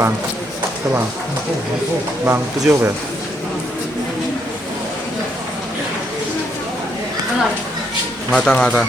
bang bang tujuh ya ngata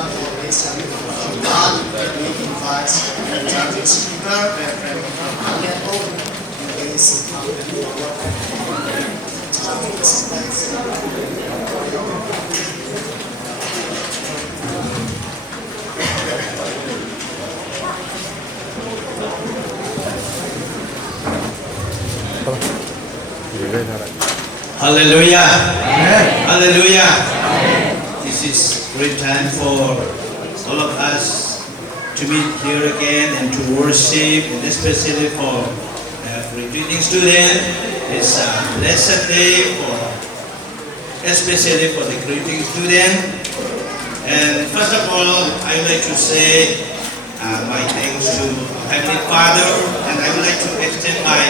done for this God invites the charging speaker Reverend Aliato is Hallelujah. Hallelujah. This is great time for all of us to meet here again and to worship, and especially for graduating students. It's a blessed day especially for the graduating student. And first of all, I would like to say my thanks to Heavenly Father, and I would like to extend my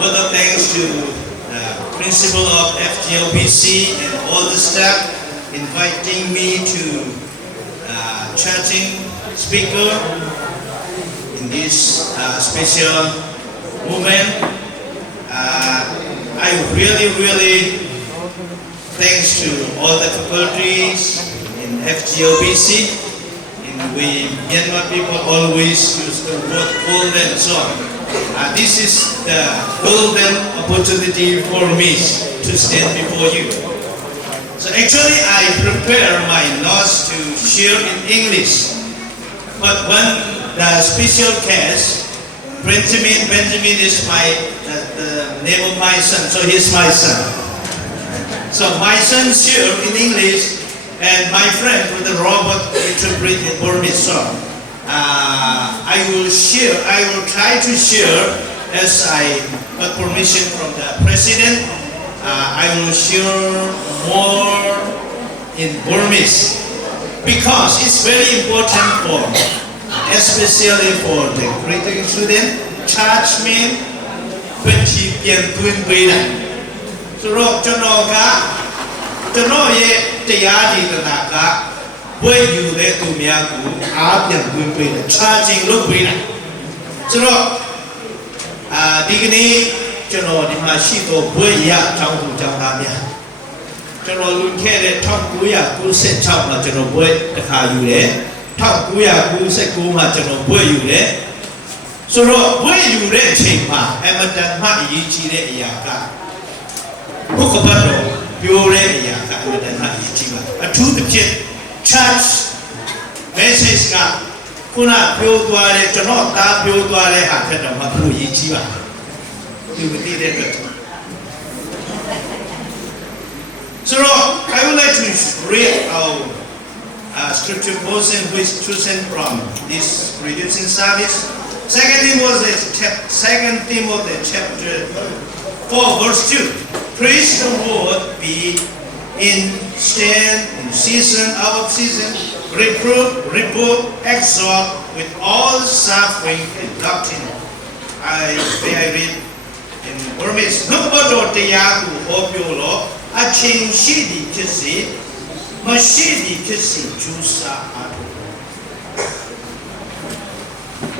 word of thanks to the principal of FGLBC and all the staff inviting me to charging speaker in this special moment. I really thanks to all the faculties in FGLBC. And we Myanmar people always use the word golden. So this is the golden opportunity for me to stand before you. So actually I prepare my notes to share in English. But when the special case, Benjamin is the name of my son, so he's my son. So my son share in English, and my friend Robert interpret in Burmese. So I will try to share as I got permission from the president. I will share more in Burmese because it's very important for, especially for the graduating student, churchmen, 20 ပြန်သွင်းပေးတာဆိုတော့ကျွန်တော်ရဲ့တရားဒေသနာကဘွဲ့ယူတဲ့သူများကိုအားပြန်သွင်းပေးတယ် charging လုပ်ပေးတာဆိုတော့ဒီကနေ့ကျွန်တော်ဒီမှာရှိသောဘွဲ့ရအကြောင်းကိုကြောင်းသားများကျွန်တော်လွန်ခဲ့တဲ့1996မှာကျွန်တော်ဘွဲ့တစ်ခါယူတယ်1999မှာကျွန်တော်ဘွဲ့ယူတယ်ဆိုတော့ဘွဲ့ယူတဲ့အချိန်မှာအမတန်မှအရေးကြီးတဲ့အရာကဘုက္ခပတ်တော်ပြောတဲ့အရာကအမတန်မှအရေးကြီးပါအထူးသဖြင့် church message ကခုနပြောသွားတဲ့ကျွန်တော်သားပြောသွားတဲ့ဟာထက်တော့မှဘလို့အရေးကြီးပါဒီမသိတဲ့အတွက် So I would like to read our scripture portion which chosen from this reducing service. Second Timothy chapter 4 verse 2. Praise the Lord, be in stand, in season, out of season, reprove, exhort with all suffering and doctrine. I read in Burmese. Nobodyတရားကိုဟောပြောလို့အချင်းရှိသည်ဖြစ်စေမရှိသည်ဖြစ်စေကျူးစာအားထုတ်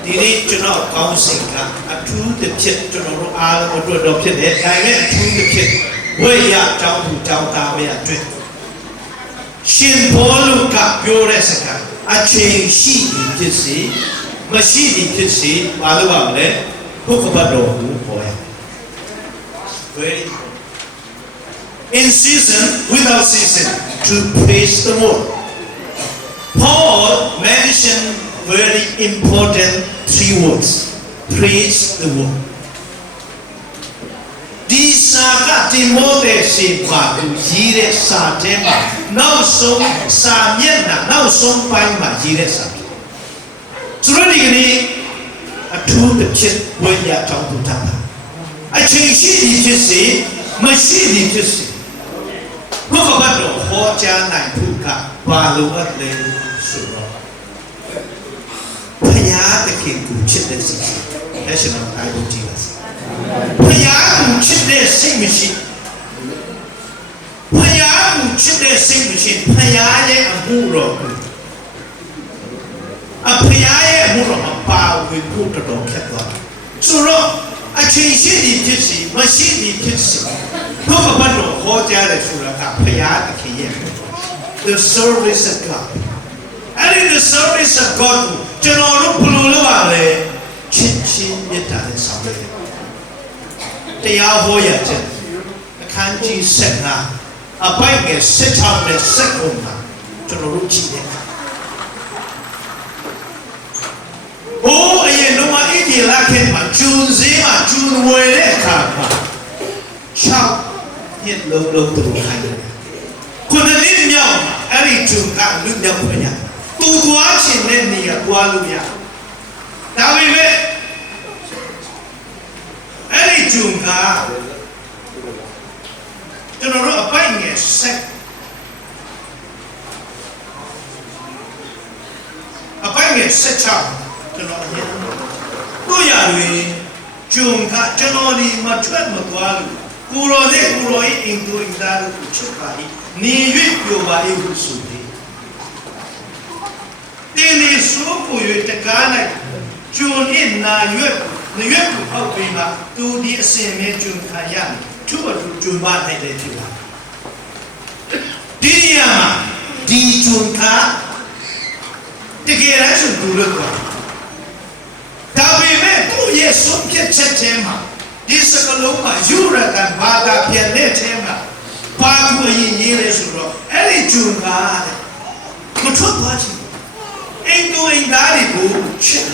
ဒီနေ့ကျွန်တော်ကောင်းစဉ်ကအထူးတစ်ဖြစ်ကျွန်တော်တို့အားလုံးအတွက်တော့ဖြစ်တယ်ဒါပေမဲ့အထူးတစ်ဖြစ်ဝိရတောင်းသူတောင်းသားများအတွက်ရှင်ဘောလူကပြောတဲ့စကားအချင်းရှိသည်ဖြစ်စေမရှိသည်ဖြစ်စေမလုပ်ပါမလဲဘုက္ခပတ်တော်ကိုဟောရ Very in season, without season, to praise the Lord. Paul mentioned very important 3 words. Praise the Lord. These are Timothy Sipa to Jire Satema. Now so Samyana, now so fine my Jire Sat. So really a two the chip when you are talking to Tata. I change it to say, machine to say. ဘုရားတော်ဟောကြားနိုင်ဖို့ကဘာလို့အပ်လဲဆိုတော့ဘုရားသခင်ကိုချစ်တဲ့စိတ်လက်ရှင်တော်တိုင်းကိုကြည့်ပါစေဘုရားကိုချစ်တဲ့စိတ်မရှိဘုရားကိုချစ်တဲ့စိတ်မရှိဘုရားရဲ့အမှုတော်ကိုဘုရားရဲ့အမှုတော်မှာပါဝင်ဖို့တော်ခက်သွားဆိုတော့အချင်းရှိသည်ဖြစ်စီမရှိသည်ဖြစ်စီဘုရားဘတ်တော်ဟောကြားတယ်ဆိုတာကဘုရားသခင်ရဲ့ the service of God. And in the service of God, ကျွန်တော်တို့ဘယ်လိုလုပ်ရလဲချစ်ချင်းမေတ္တာနဲ့ဆောင်ရွက်တယ်တရားဟောရခြင်းအခန်းကြီး15အပိုက်ငယ်16နဲ့19မှာကျွန်တော်တို့ကြည့်တယ်ဘိုးအရင်တော့အဒီလာခင်မှာဂျူးစည်းမှာဂျူးဝယ်တဲ့အခါမှာ6နှစ်လုံးသူတို့ခိုင်းတယ်ခုနှစ်နှစ်မြောက်အဲ့ဒီဂျူးကလူမြောက်ခွင့်ရသူသွားချင်တဲ့နေရာသွားလို့ရဒါပေမဲ့အဲ့ဒီဂျူးကကျွန်တော်တို့အပိုက်ငယ်ဆက်အပိုက်ငယ်ဆက်ချကျွန်တော်အရင်တို့ရတွေဂျုံကကျွန်တော်ဒီမထွက်မသွားလို့ကိုရောနဲ့ကိုရောရဲ့အင်ဒိုအင်ဒါတို့ကိုချုပ်ပါ၏နေ၍ပြိုပါ၏ဟုဆိုသည်တင်းနေဆိုးကို၍တကား၌ဂျုံ၏နာရွက်ကိုအောက်ပြီးမှသူဒီအစင်မဲ့ဂျုံခံရမယ်သူ့အတူဂျုံပါနိုင်တယ်ဖြစ်ပါဒီနေရာမှာဒီဂျုံကတကယ်လည်းဆိုဘူးလို့ပြောဒါပေမဲ့သူ့ရဲ့ဆုံးဖြတ်ချက်ထဲမှာဒီစကလုံးမှာယူရတာဘာသာပြန်တဲ့ထဲမှာဘာလို့ရေးလဲဆိုတော့အဲ့ဒီဂျုံကမထွက်သွားချင်အင်ဒိုအင်ဒါတွေကိုချစ်